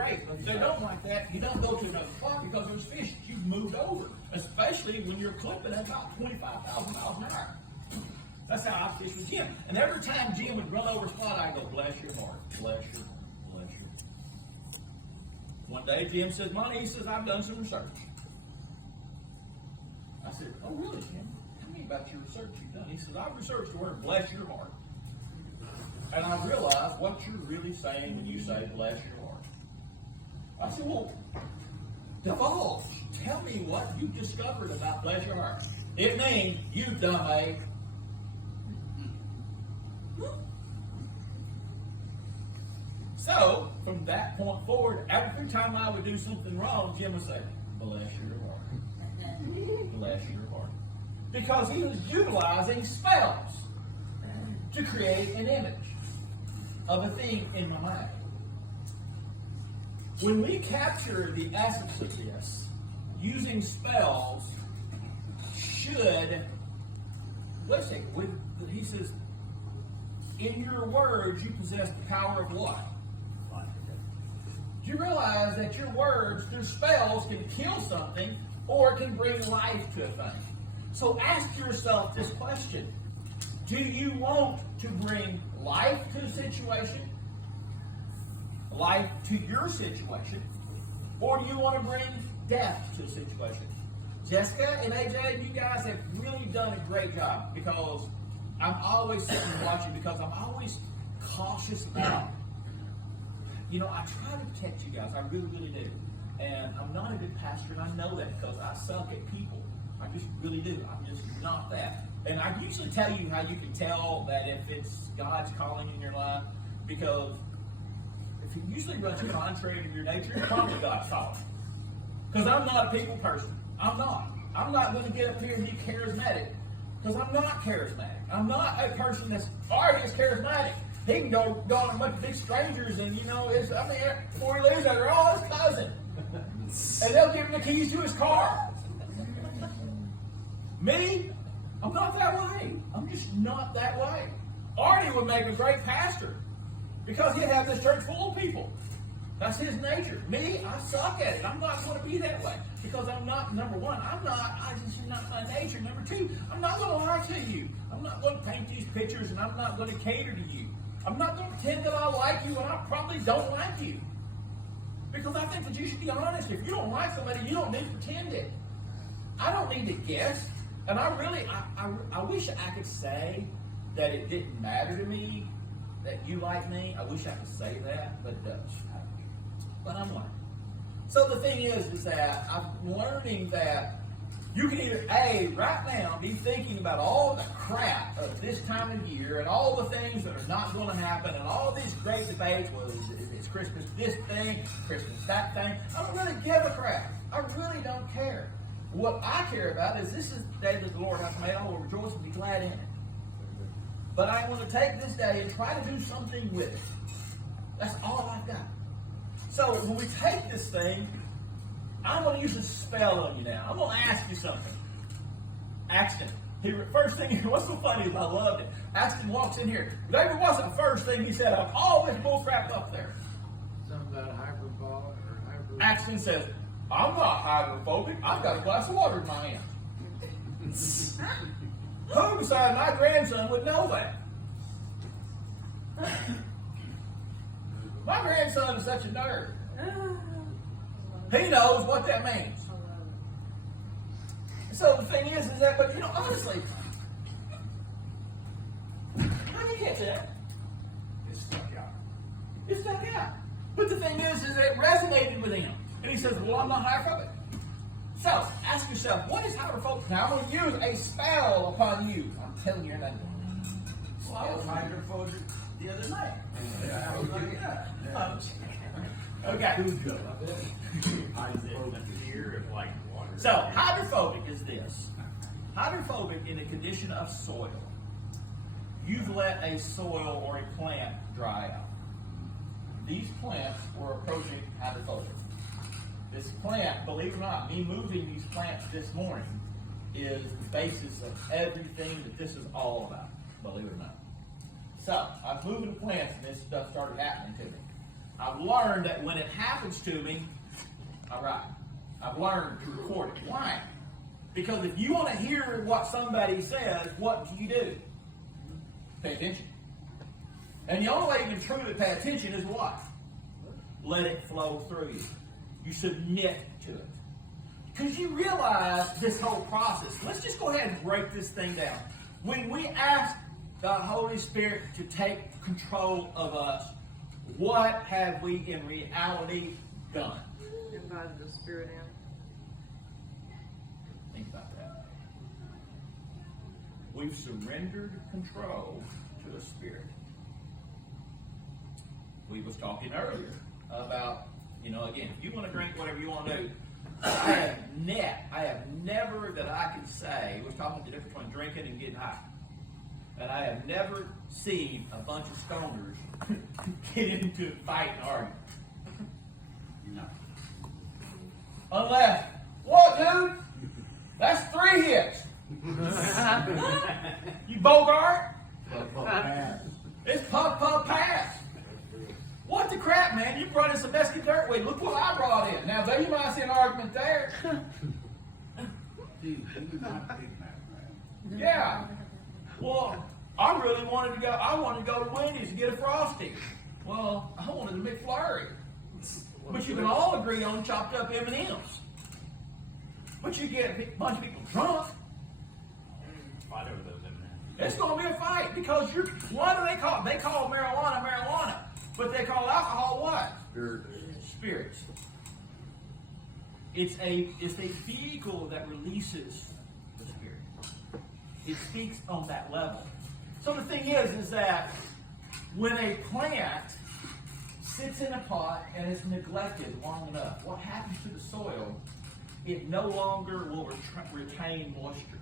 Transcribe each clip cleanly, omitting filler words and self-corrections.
great. But if they don't like that, you don't go to another spot because there's fish that you've moved over, especially when you're clipping at about 25,000 miles an hour. That's how I fish with Jim. And every time Jim would run over a spot, I'd go, bless your heart, bless your heart, bless your heart. One day, Jim says, Monty, he says, I've done some research. I said, oh, really, Jim? Tell me about your research you've done. He says, I've researched the word bless your heart. And I realized what you're really saying when you say bless your heart. I said, well, divulge. Tell me what you discovered about bless your heart. It means you've done a... So, from that point forward, every time I would do something wrong, Jim would say, bless your heart. Bless your heart. Because he was utilizing spells to create an image of a thing in my mind. When we capture the essence of this, using spells should, listen, he says, in your words you possess the power of what? Do you realize that your words, through spells, can kill something or can bring life to a thing? So ask yourself this question. Do you want to bring life to a situation? Life to your situation? Or do you want to bring death to a situation? Jessica and AJ, you guys have really done a great job because I'm always sitting and watching because I'm always cautious about, I try to protect you guys. I really, really do. And I'm not a good pastor, and I know that because I suck at people. I just really do. I'm just not that. And I usually tell you how you can tell that if it's God's calling in your life, because if it usually runs contrary to your nature, it's probably God's calling. Because I'm not a people person. I'm not. I'm not going to get up here and be charismatic because I'm not charismatic. I'm not a person that's already is charismatic. He can go on a bunch of big strangers and, before he leaves, they're all his cousin. And they'll give him the keys to his car. Me, I'm not that way. I'm just not that way. Artie would make a great pastor because he'd have this church full of people. That's his nature. Me, I suck at it. I'm not going to be that way because I'm not, number one, this is not my nature. Number two, I'm not going to lie to you. I'm not going to paint these pictures and I'm not going to cater to you. I'm not going to pretend that I like you when I probably don't like you. Because I think that you should be honest. If you don't like somebody, you don't need to pretend it. I don't need to guess. And I wish I could say that it didn't matter to me that you like me. I wish I could say that, but it does. But I'm learning. So the thing is that I'm learning that you can either, right now, be thinking about all the crap of this time of year and all the things that are not going to happen and all these great debates. Well, is Christmas this thing, Christmas that thing? I don't really give a crap. I really don't care. What I care about is this is the day that the Lord hath made. I will rejoice and be glad in it. But I want to take this day and try to do something with it. That's all I've got. So when we take this thing, I'm going to use a spell on you now. I'm going to ask you something. Axton. First thing, what's so funny is I loved it. Axton walks in here. David wasn't the first thing he said. I'm all this bull crap up there. Something about hyperbolic or hyper. Axton says, I'm not hydrophobic. I've got a glass of water in my hand. Who besides my grandson would know that? My grandson is such a nerd. He knows what that means. So the thing is that, but honestly, how do you get that? It stuck out. It stuck out. But the thing is that it resonated with him. And he says, well, I'm not hydrophobic. So, ask yourself, what is hydrophobic? Now, I'm going to use a spell upon you. I'm telling you, you're not doing it. Well, I was hydrophobic the other night. Yeah, I was like that. Okay. Hydrophobic here and like water. So, hydrophobic is this. Hydrophobic in a condition of soil. You've let a soil or a plant dry out. These plants were approaching hydrophobic. This plant, believe it or not, me moving these plants this morning is the basis of everything that this is all about, believe it or not. So, I was moving the plants and this stuff started happening to me. I've learned that when it happens to me, all right, I've learned to record it. Why? Because if you want to hear what somebody says, what do? Pay attention. And the only way you can truly pay attention is what? Let it flow through you. You submit to it. Because you realize this whole process. Let's just go ahead and break this thing down. When we ask the Holy Spirit to take control of us, what have we in reality done? Invited the Spirit in. Think about that. We've surrendered control to the Spirit. We was talking earlier about, again, if you want to drink whatever you want to do, I have never that I can say, we're talking the difference between drinking and getting high. And I have never seen a bunch of stoners get into a fight and argue. No. Unless, what, dude? That's 3 hits. You Bogart? It's puff, puff, pass. What the crap, man? You brought in some Mexican dirtweed. Look what I brought in. Now, there you might see an argument there. Yeah. Well, I really wanted to go. I wanted to go to Wendy's and get a Frosty. Well, I wanted a McFlurry. But you can all agree on chopped up M&Ms. But you get a bunch of people drunk. Fight over those M&Ms. It's going to be a fight because what do they call it? They call marijuana marijuana. But they call alcohol what? Spirits. It's a vehicle that releases the Spirit. It speaks on that level. So the thing is that when a plant sits in a pot and is neglected long enough, what happens to the soil? It no longer will retain moisture.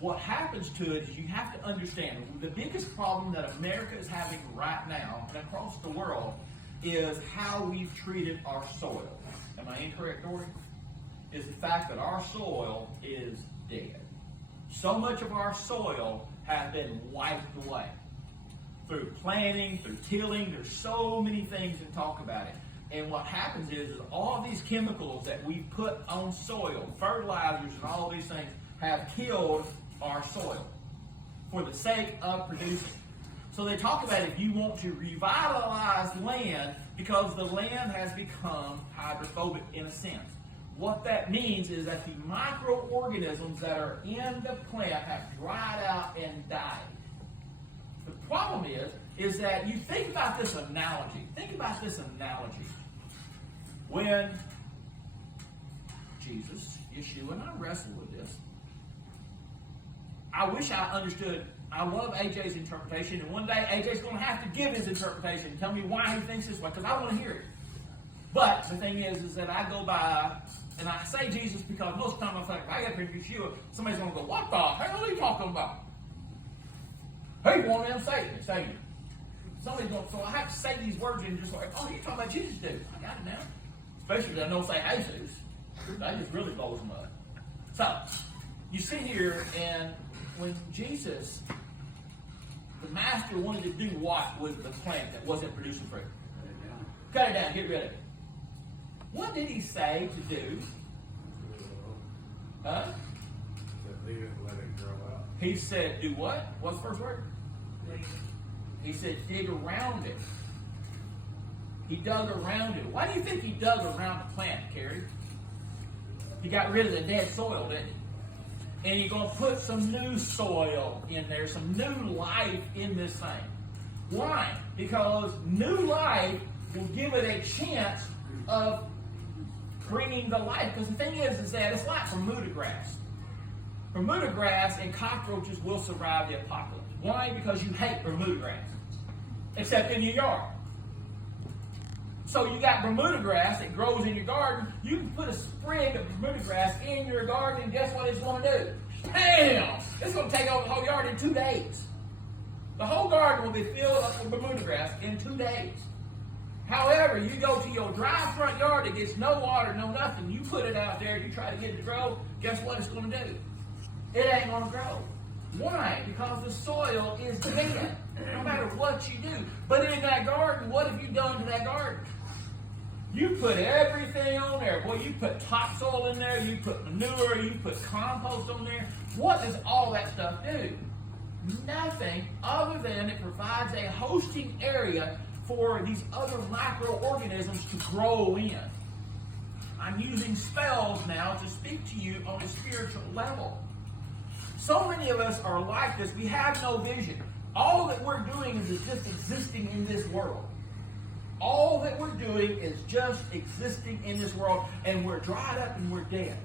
What happens to it is you have to understand the biggest problem that America is having right now and across the world is how we've treated our soil. Am I incorrect, Dory? Is the fact that our soil is dead. So much of our soil has been wiped away. Through planting, through tilling, there's so many things that talk about it. And what happens is all these chemicals that we put on soil, fertilizers and all these things, have killed our soil for the sake of producing. So they talk about if you want to revitalize land because the land has become hydrophobic in a sense. What that means is that the microorganisms that are in the plant have dried out and died. The problem is that you think about this analogy. Think about this analogy. When Jesus, Yeshua, and I wrestle with this, I wish I understood. I love AJ's interpretation, and one day AJ's going to have to give his interpretation and tell me why he thinks this way, because I want to hear it. But the thing is that I go by, and I say Jesus because most of the time I think, if I get to Yeshua, somebody's going to go, what the hell are you talking about? Hey, one of them Satan. Somebody's going, so I have to say these words and just like, oh, you're talking about Jesus, dude. I got it now. Especially if I don't say Jesus. That just really blows them up. So, you see here, and when Jesus, the master wanted to do what with the plant that wasn't producing fruit? Cut it down, get rid of it. What did he say to do? Huh? Leave it, let it grow out. He said, do what? What's the first word? He said, dig around it. He dug around it. Why do you think he dug around the plant, Carrie? He got rid of the dead soil, didn't he? And you're going to put some new soil in there, some new life in this thing. Why? Because new life will give it a chance of bringing the life. Because the thing is that it's like Bermuda grass. Bermuda grass and cockroaches will survive the apocalypse. Why? Because you hate Bermuda grass. Except in your yard. So you got Bermuda grass that grows in your garden. You can put a sprig of Bermuda grass in your garden, and guess what it's going to do? Bam! It's going to take over the whole yard in 2 days. The whole garden will be filled up with Bermuda grass in 2 days. However, you go to your dry front yard that gets no water, no nothing. You put it out there, you try to get it to grow, guess what it's going to do? It ain't going to grow. Why? Because the soil is dead, no matter what you do. But in that garden, what have you done to that garden? You put everything on there. Boy, you put topsoil in there, you put manure, you put compost on there. What does all that stuff do? Nothing other than it provides a hosting area for these other microorganisms to grow in. I'm using spells now to speak to you on a spiritual level. So many of us are like this. We have no vision. All that we're doing is just existing in this world. All that we're doing is just existing in this world, and we're dried up and we're dead.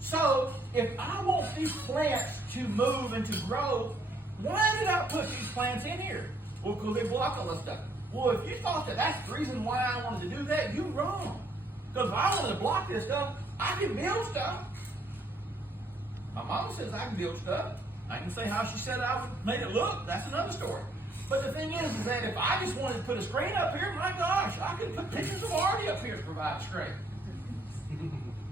So, if I want these plants to move and to grow, why did I put these plants in here? Well, because they block all this stuff. Well, if you thought that that's the reason why I wanted to do that, you're wrong. Because if I wanted to block this stuff, I can build stuff. My mama says I can build stuff. I can say how she said I made it look. That's another story. But the thing is that if I just wanted to put a screen up here, my gosh, I could put pictures of Artie up here to provide a screen.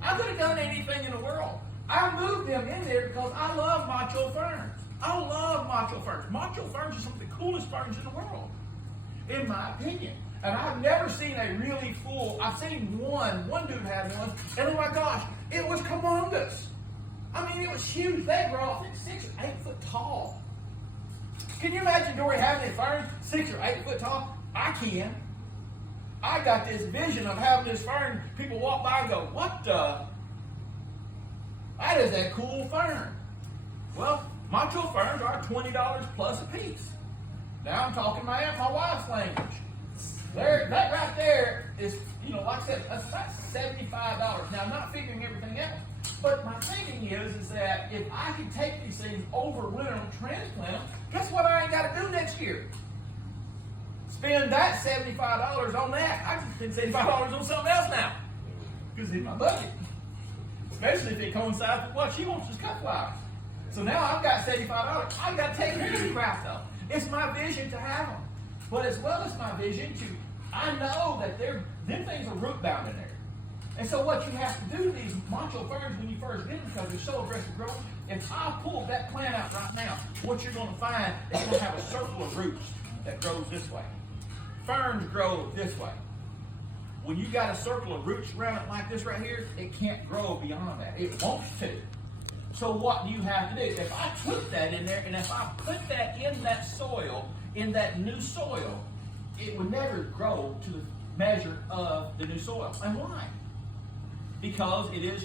I could have done anything in the world. I moved them in there because I love macho ferns. I love macho ferns. Macho ferns are some of the coolest ferns in the world, in my opinion. And I've never seen a really full, I've seen one dude had one, and oh my gosh, it was humongous. I mean, it was huge. They grow, I think, 6 or 8 foot tall. Can you imagine Dory having a fern 6 or 8 foot tall? I can. I got this vision of having this fern. People walk by and go, what the? That is a cool fern. Well, macho ferns are $20 plus a piece. Now I'm talking my wife's language. That right there is, like I said, that's about $75. Now, I'm not figuring everything else. But my thinking is that if I can take these things over winter and transplant them, guess what I ain't got to do next year? Spend that $75 on that. I can spend $75 on something else now. Because it's in my budget. Especially if it coincides with what she wants is cut flowers. So now I've got $75. I've got to take care of the crap though. It's my vision to have them. But as well as my vision I know that them things are root bound in there. And so what you have to do to these macho ferns when you first get them, because they're so aggressive growing, if I pull that plant out right now, what you're going to find is you're going to have a circle of roots that grows this way. Ferns grow this way. When you got a circle of roots around it like this right here, it can't grow beyond that. It wants to. So what do you have to do? If I took that in there, and if I put that in that soil, in that new soil, it would never grow to the measure of the new soil. And why? Because it is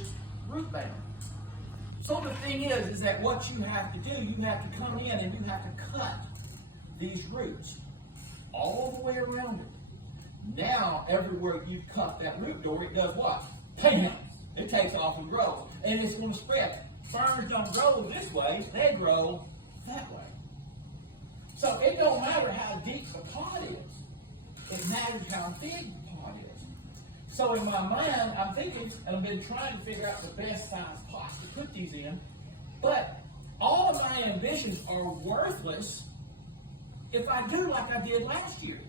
root bound. So the thing is that what you have to do, you have to come in and you have to cut these roots all the way around it. Now, everywhere you cut that root door, it does what? Bam! It takes off and grows. And it's going to spread. Ferns don't grow this way, they grow that way. So it don't matter how deep the pot is. It matters how big the pot is. So in my mind, I'm thinking, and I've been trying to figure out the best size pots to put these in, but all of my ambitions are worthless if I do like I did last year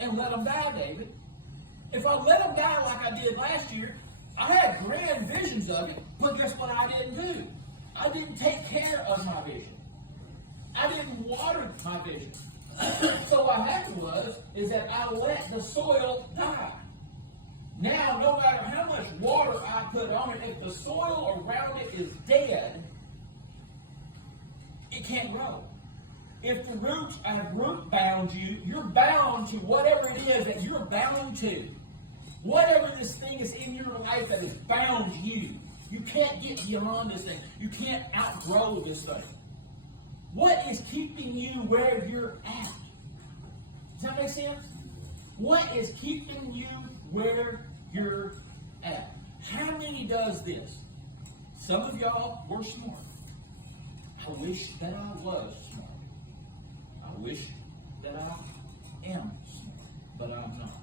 and let them die, David. If I let them die like I did last year, I had grand visions of it, but guess what I didn't do? I didn't take care of my vision. I didn't water my vision. So what happened is that I let the soil die. Now, no matter how much water I put on it, if the soil around it is dead, it can't grow. If the roots have root bound you, you're bound to whatever it is that you're bound to. Whatever this thing is in your life that has bound you, you can't get beyond this thing. You can't outgrow this thing. What is keeping you where you're at? Does that make sense? What is keeping you where you're at? How many does this? Some of y'all were smart. I wish that I was smart. I wish that I am smart, but I'm not.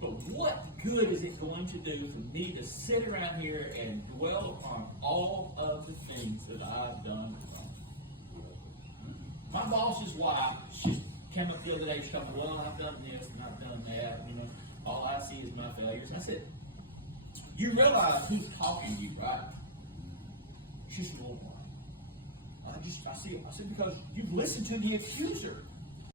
But what good is it going to do for me to sit around here and dwell upon all of the things that I've done wrong? My boss's wife, she came up the other day, she told me, well, I've done this and I've done that, all I see is my failures. I said, you realize who's talking to you, right? She said, Lord, I said, because you've listened to the accuser.